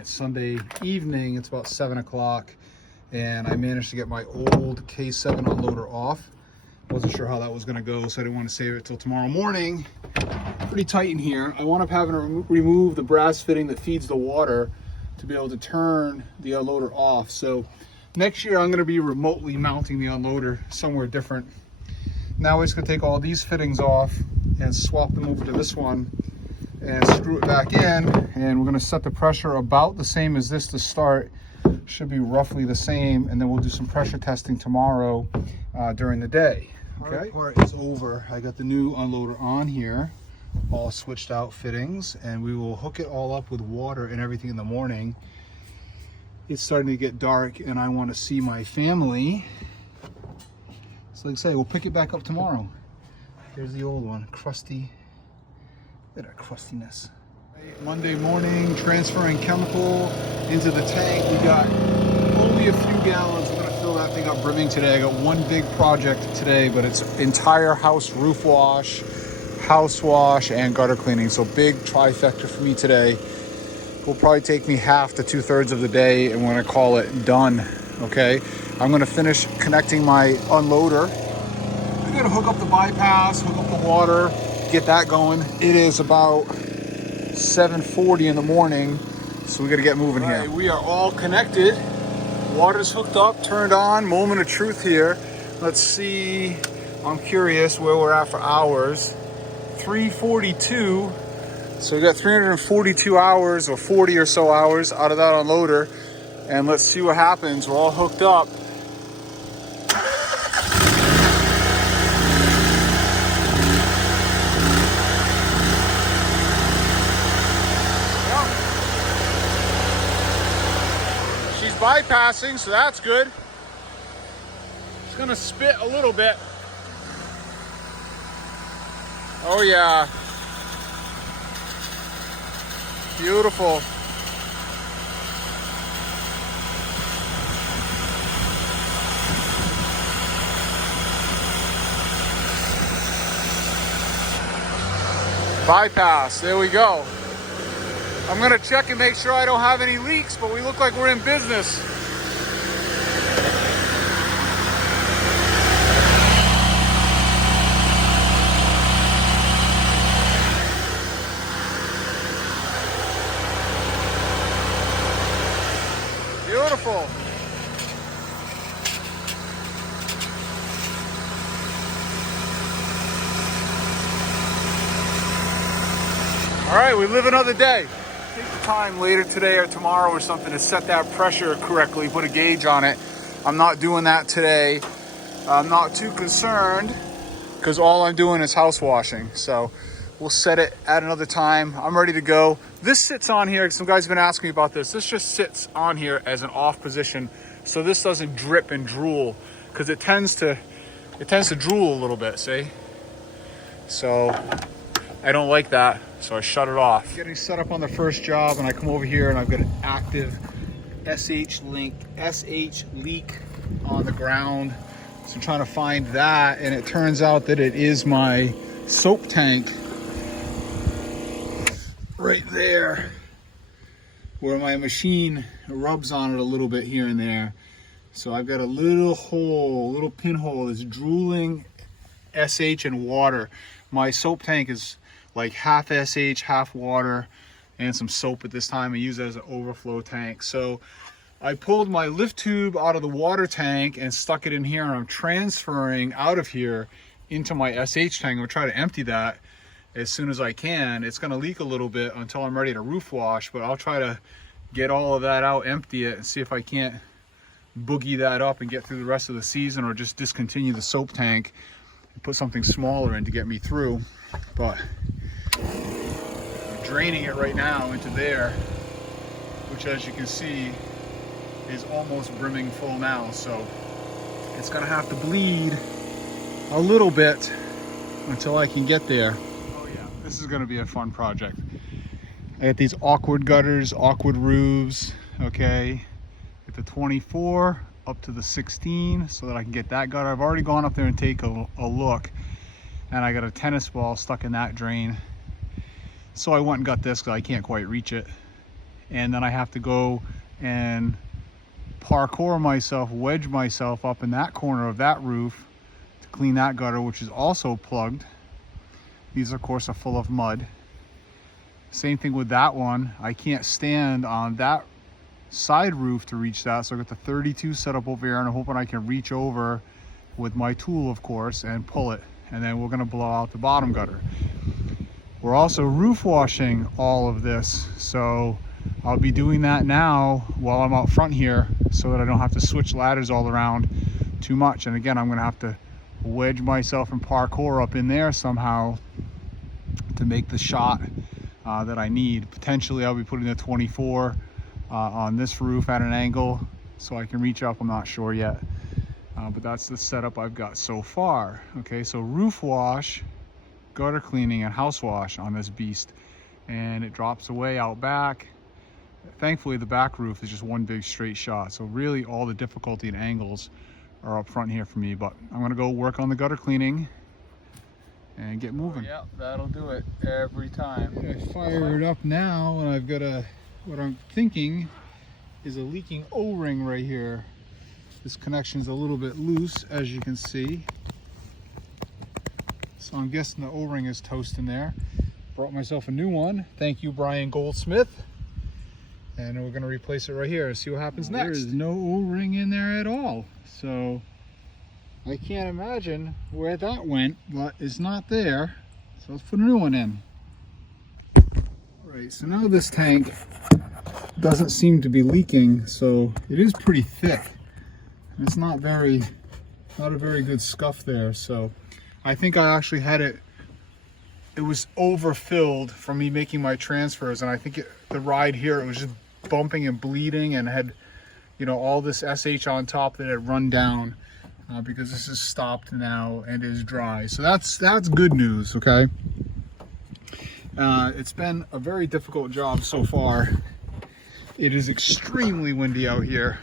It's Sunday evening. It's about 7 o'clock, and I managed to get my old K7 unloader off. Wasn't sure how that was going to go, so I didn't want to save it till tomorrow morning. Pretty tight in here. I wound up having to remove the brass fitting that feeds the water to be able to turn the unloader off. So next year I'm going to be remotely mounting the unloader somewhere different. Now we're just going to take all these fittings off and swap them over to this one and screw it back in, and we're going to set the pressure about the same as this to start. Should be roughly the same, and then we'll do some pressure testing tomorrow during the day. Okay, part is over. I got the new unloader on here, all switched out fittings, and we will hook it all up with water and everything in the morning. It's starting to get dark and I want to see my family. So like I say, we'll pick it back up tomorrow. Here's the old one, crusty. Look at that crustiness. Monday morning, transferring chemical into the tank. We got only a few gallons. We're gonna fill that thing up brimming today. I got one big project today, but it's entire house roof wash, house wash, and gutter cleaning. So big trifecta for me today. Will probably take me half to 2/3 of the day, and we're gonna call it done. Okay, I'm gonna finish connecting my unloader. I'm gonna hook up the bypass, hook up the water, get that going. It is about 7:40 in the morning, so we got to get moving here. We are all connected. Water's hooked up, turned on. Moment of truth here. Let's see. I'm curious where we're at for hours. 3:42. So we got 342 hours or 40 or so hours out of that unloader, and let's see what happens. We're all hooked up. Bypassing, so that's good. It's gonna spit a little bit. Oh yeah. Beautiful. Bypass, there we go. I'm gonna check and make sure I don't have any leaks, but we look like we're in business. Beautiful. All right, we live another day. Take the time later today or tomorrow or something to set that pressure correctly, put a gauge on it. I'm not doing that today. I'm not too concerned because all I'm doing is house washing. So we'll set it at another time. I'm ready to go. This sits on here. Some guys have been asking me about this. This just sits on here as an off position, so this doesn't drip and drool, because it tends to drool a little bit, see? So I don't like that, so I shut it off. Getting set up on the first job, and I come over here and I've got an active SH leak on the ground. So I'm trying to find that, and it turns out that it is my soap tank right there, where my machine rubs on it a little bit here and there. So I've got a little hole, little pinhole that's drooling SH and water. My soap tank is like half SH, half water, and some soap at this time. I use it as an overflow tank. So I pulled my lift tube out of the water tank and stuck it in here, and I'm transferring out of here into my SH tank. I'm gonna try to empty that as soon as I can. It's gonna leak a little bit until I'm ready to roof wash, but I'll try to get all of that out, empty it, and see if I can't boogie that up and get through the rest of the season, or just discontinue the soap tank and put something smaller in to get me through. But I'm draining it right now into there, which, as you can see, is almost brimming full now. So it's gonna have to bleed a little bit until I can get there. Oh yeah, this is gonna be a fun project. I got these awkward gutters, awkward roofs, okay? Get the 24 up to the 16 so that I can get that gutter. I've already gone up there and take a look, and I got a tennis ball stuck in that drain. So I went and got this because I can't quite reach it. and then I have to go and parkour myself, wedge myself up in that corner of that roof to clean that gutter, which is also plugged. These of course are full of mud. Same thing with that one. I can't stand on that side roof to reach that, so I got the 32 set up over here, and I'm hoping I can reach over with my tool, of course, and pull it, and then we're going to blow out the bottom gutter. We're also roof washing all of this, so I'll be doing that now while I'm out front here so that I don't have to switch ladders all around too much. And again, I'm going to have to wedge myself and parkour up in there somehow to make the shot that I need. Potentially I'll be putting a 24 on this roof at an angle so I can reach up. I'm not sure yet, but that's the setup I've got so far. Okay, so roof wash, gutter cleaning, and house wash on this beast, and it drops away out back. Thankfully the back roof is just one big straight shot, so really all the difficulty and angles are up front here for me. But I'm gonna go work on the gutter cleaning and get moving. Yeah, that'll do it every time. I fire it up now, and I've got what I'm thinking is a leaking O-ring right here. This connection's a little bit loose, as you can see. So I'm guessing the O-ring is toast in there. Brought myself a new one. Thank you, Brian Goldsmith. And we're gonna replace it right here and see what happens next. There is no O-ring in there at all. So I can't imagine where that went, but it's not there. So let's put a new one in. All right, so now this tank doesn't seem to be leaking, so it is pretty thick. It's not a very good scuff there. So I think I actually had it was overfilled from me making my transfers, and I think the ride here, it was just bumping and bleeding and had, you know, all this SH on top that had run down, because this is stopped now and is dry. So that's good news. Okay, it's been a very difficult job so far. It is extremely windy out here.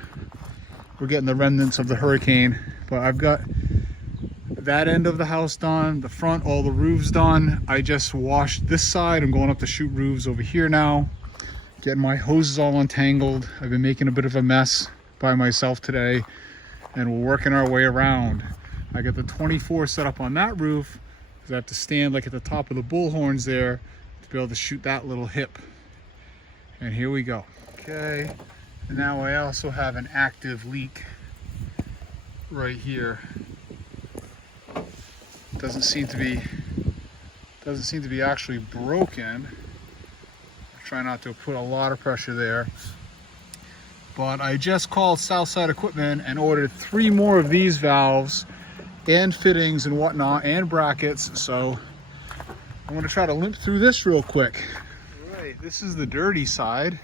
We're getting the remnants of the hurricane, but I've got that end of the house done, the front, all the roofs done. I just washed this side. I'm going up to shoot roofs over here now, getting my hoses all untangled. I've been making a bit of a mess by myself today, and we're working our way around. I got the 24 set up on that roof because I have to stand like at the top of the bullhorns there to be able to shoot that little hip. And here we go. Okay, and now I also have an active leak right here. Doesn't seem to be actually broken. I try not to put a lot of pressure there. But I just called Southside Equipment and ordered 3 more of these valves and fittings and whatnot and brackets. So I'm gonna try to limp through this real quick. All right, this is the dirty side.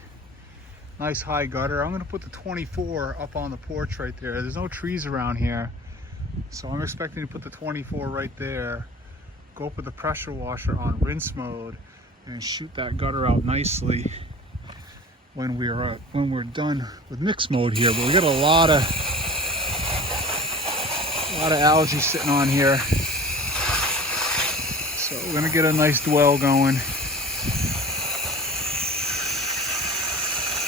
Nice high gutter. I'm gonna put the 24 up on the porch right there. There's no trees around here, so I'm expecting to put the 24 right there, go up with the pressure washer on rinse mode, and shoot that gutter out nicely when we're done with mix mode here. But we got a lot of algae sitting on here, so we're gonna get a nice dwell going.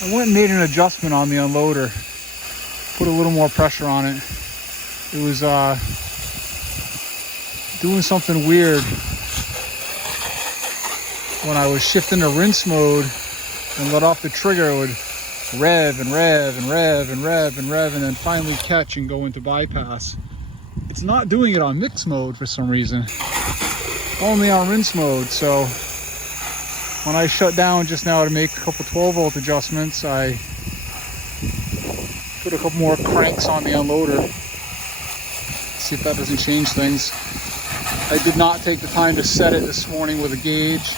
I went and made an adjustment on the unloader, put a little more pressure on it. It was doing something weird when I was shifting to rinse mode and let off the trigger. It would rev and rev and rev and rev and rev, and then finally catch and go into bypass. It's not doing it on mix mode for some reason, only on rinse mode. So when I shut down just now to make a couple 12-volt adjustments, I put a couple more cranks on the unloader. See if that doesn't change things. I did not take the time to set it this morning with a gauge.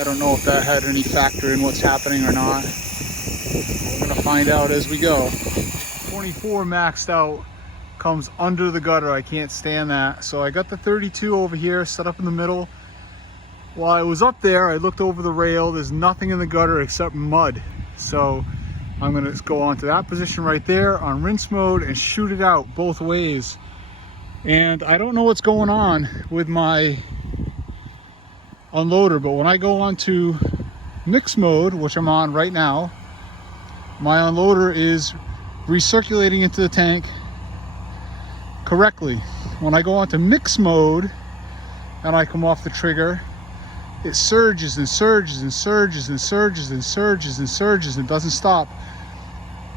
I don't know if that had any factor in what's happening or not. We're gonna find out as we go. 24 maxed out, comes under the gutter. I can't stand that. So I got the 32 over here set up in the middle. While I was up there, I looked over the rail. There's nothing in the gutter except mud. So I'm gonna go onto that position right there on rinse mode and shoot it out both ways. And I don't know what's going on with my unloader. But when I go onto mix mode, which I'm on right now, my unloader is recirculating into the tank correctly. When I go onto mix mode and I come off the trigger, it surges and surges and surges and surges and surges and surges and doesn't stop.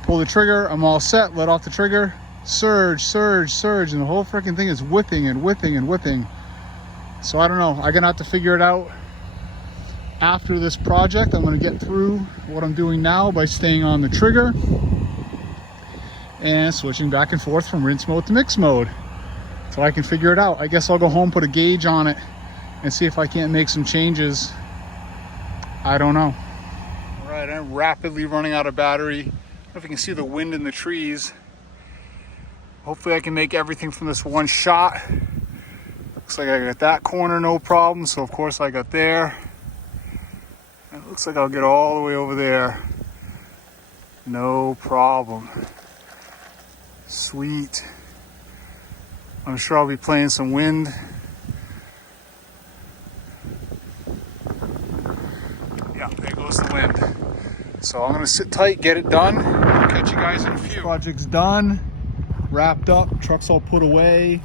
Pull the trigger, I'm all set, let off the trigger, surge, surge, surge, and the whole freaking thing is whipping and whipping and whipping. So I don't know, I'm gonna have to figure it out after this project. I'm gonna get through what I'm doing now by staying on the trigger and switching back and forth from rinse mode to mix mode so I can figure it out. I guess I'll go home, put a gauge on it, and see if I can't make some changes. I don't know. All right, I'm rapidly running out of battery. I don't know if you can see the wind in the trees. Hopefully I can make everything from this one shot. Looks like I got that corner no problem, so of course I got there. And it looks like I'll get all the way over there. No problem. Sweet. I'm sure I'll be playing some wind. Yeah, there goes the wind. So I'm gonna sit tight, get it done. I'll catch you guys in a few. Project's done, wrapped up, truck's all put away.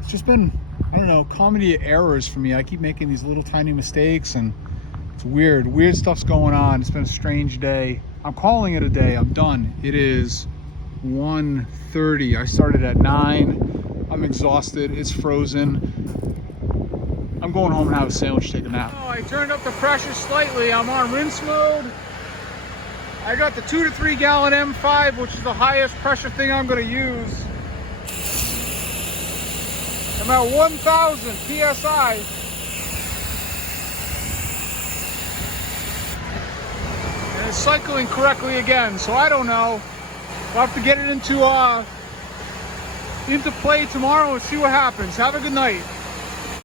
It's just been, I don't know, comedy of errors for me. I keep making these little tiny mistakes and it's weird. Weird stuff's going on. It's been a strange day. I'm calling it a day. I'm done. It is 1:30. I started at 9. I'm exhausted. It's frozen. I'm going home and have a sandwich, take a nap. Oh, I turned up the pressure slightly. I'm on rinse mode. I got the 2 to 3 gallon M5, which is the highest pressure thing I'm going to use. I'm at 1,000 PSI. And it's cycling correctly again, so I don't know. I'll have to get it into play tomorrow and see what happens. Have a good night.